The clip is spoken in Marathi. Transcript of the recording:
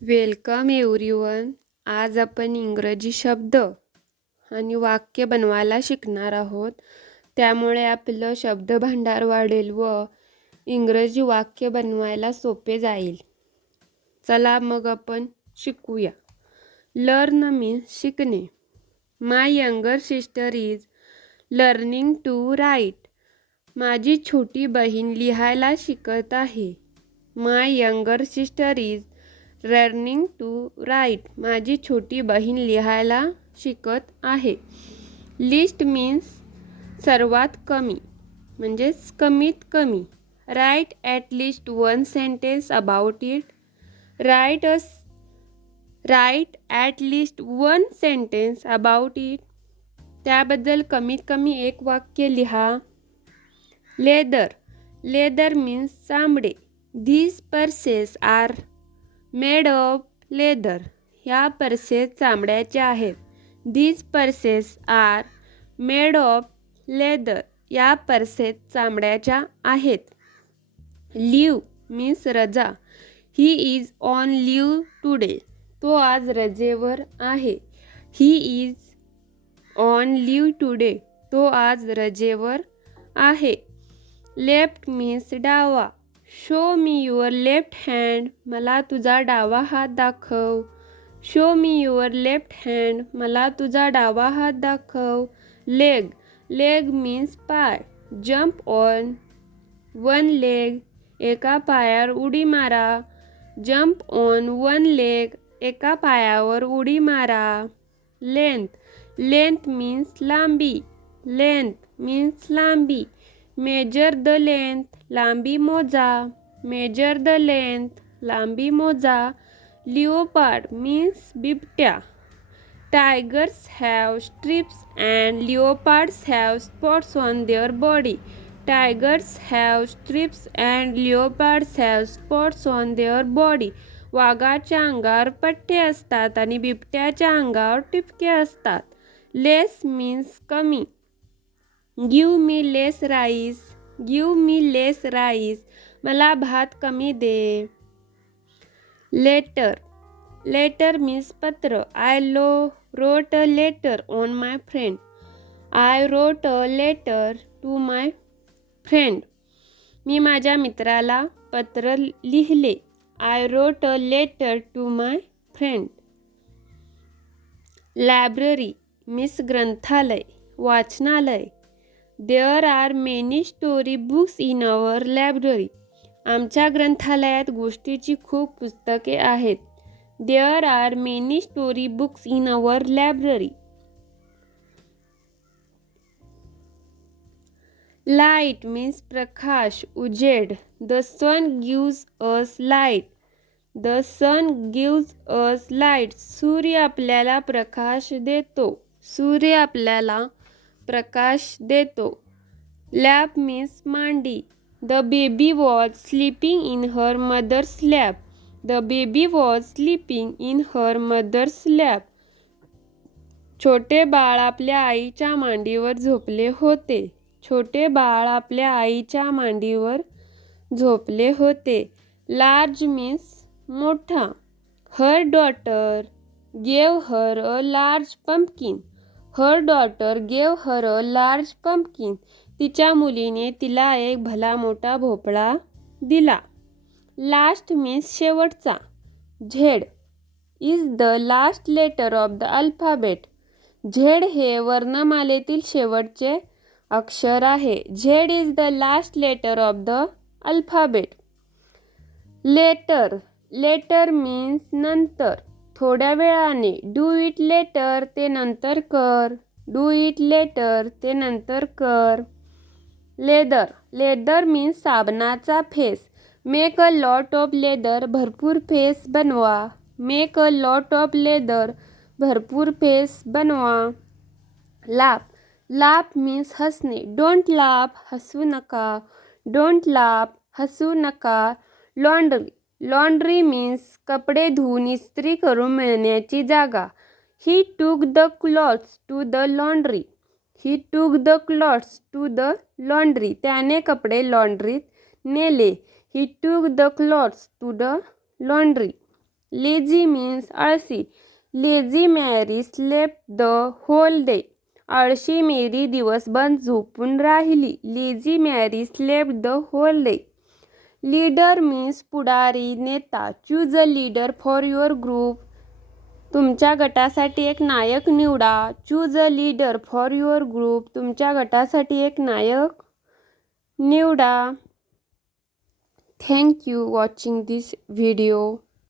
Welcome everyone. आज आपण इंग्रजी शब्द आणि वाक्य बनवायला शिकणार आहोत. त्यामुळे आपलं शब्दभांडार वाढेल व इंग्रजी वाक्य बनवायला सोपे जाईल. चला मग आपण शिकूया. लर्न मीन्स शिकणे. My younger sister is learning to write माझी छोटी बहीण लिहायला शिकत आहे. My younger sister is learning to write माझी छोटी बहीण लिहायला शिकत आहे. लिस्ट मीन्स सर्वात कमी म्हणजेच कमीत कमी. Write at least one sentence about it write as write at least one sentence about it त्याबद्दल कमीत कमी एक वाक्य लिहा. लेदर लेदर मीन्स चामडे. These purses are made of leather ह्या पर्सेस चामड्याच्या आहेत. These purses are made of leather या पर्सेस चामड्याच्या आहेत. लिव मीन्स रजा. He is on leave today तो आज रजेवर आहे. He is on leave today तो आज रजेवर आहे. लेफ्ट मीन्स डावा. Show me your left hand मला तुझा डावा हात दाखव. Show me your left hand मला तुझा डावा हात दाखव. लेग लेग मीन्स पाय. जम्प ऑन वन लेग एका पायावर उडी मारा. जम्प ऑन वन लेग एका पायावर उडी मारा. लेंथ लेंथ मीन्स लांबी. लेंथ मीन्स लांबी. मेजर द लेंथ लांबी मोजा. मेजर द लेंथ लांबी मोजा. लिओपार्ड मीन्स बिबट्या. Tigers have stripes and leopards have spots on their body. Tigers have stripes and leopards have spots on their body. वाघाच्या अंगावर पट्टे असतात आणि बिबट्याच्या अंगावर टिपके असतात. लेस मीन्स कमी. Give me less rice give me less rice मला भात कमी दे. लेटर लेटर मीन्स पत्र. I lo wrote a letter on my friend I wrote a letter to my friend मी माझ्या मित्राला पत्र लिहिले. I wrote a letter to my friend library means ग्रंथालय वाचनालय. There are many story books in our library आमच्या ग्रंथालयात गोष्टीची खूप पुस्तके आहेत. There are many story books in our library light means प्रकाश उजेड the sun gives us light the sun gives us light सूर्य आपल्याला प्रकाश देतो. सूर्य आपल्याला प्रकाश देतो. लॅप मीन्स मांडी. The baby was sleeping in her mother's lap the baby was sleeping in her mother's lap छोटे बाळ आपल्या आईच्या मांडीवर झोपले होते. छोटे बाळ आपल्या आईच्या मांडीवर झोपले होते. लार्ज मीन्स मोठा. Her daughter gave her a large pumpkin. Her daughter gave her a large pumpkin तिच्या मुलीने तिला एक भला मोठा भोपळा दिला. लास्ट मीन्स शेवटचा. Z is the last letter of the alphabet Z हे वर्णमालेतील शेवटचे अक्षर आहे. Z is the last letter of the alphabet later later means नंतर. थोड्या वेळाने. डू इट लेटर ते नंतर कर. डू इट लेटर ते नंतर कर. लेदर लेदर मीन्स साबणाचा face. Make a lot of lather भरपूर फेस बनवा. Make a lot of lather भरपूर फेस बनवा. लाप लाप मीन्स हसणे. डोंट लाप हसू नका. डोंट लाप हसू नका. लॉन्ड्री लॉन्ड्री मीन्स कपडे धुवून इस्त्री करून मिळण्याची जागा. He took the clothes to the laundry he took the clothes to the laundry त्याने कपडे लॉन्ड्रीत नेले. He took the clothes to the laundry lazy means आळशी lazy Mary slept the whole day आळशी मेरी दिवसभर झोपून राहिली. Lazy Mary slept the whole day leader means पुढारी नेता choose a leader for your group तुमच्या गटासाठी एक नायक निवडा. Choose a leader for your group तुमच्या गटासाठी एक नायक निवडा. Thank you watching this video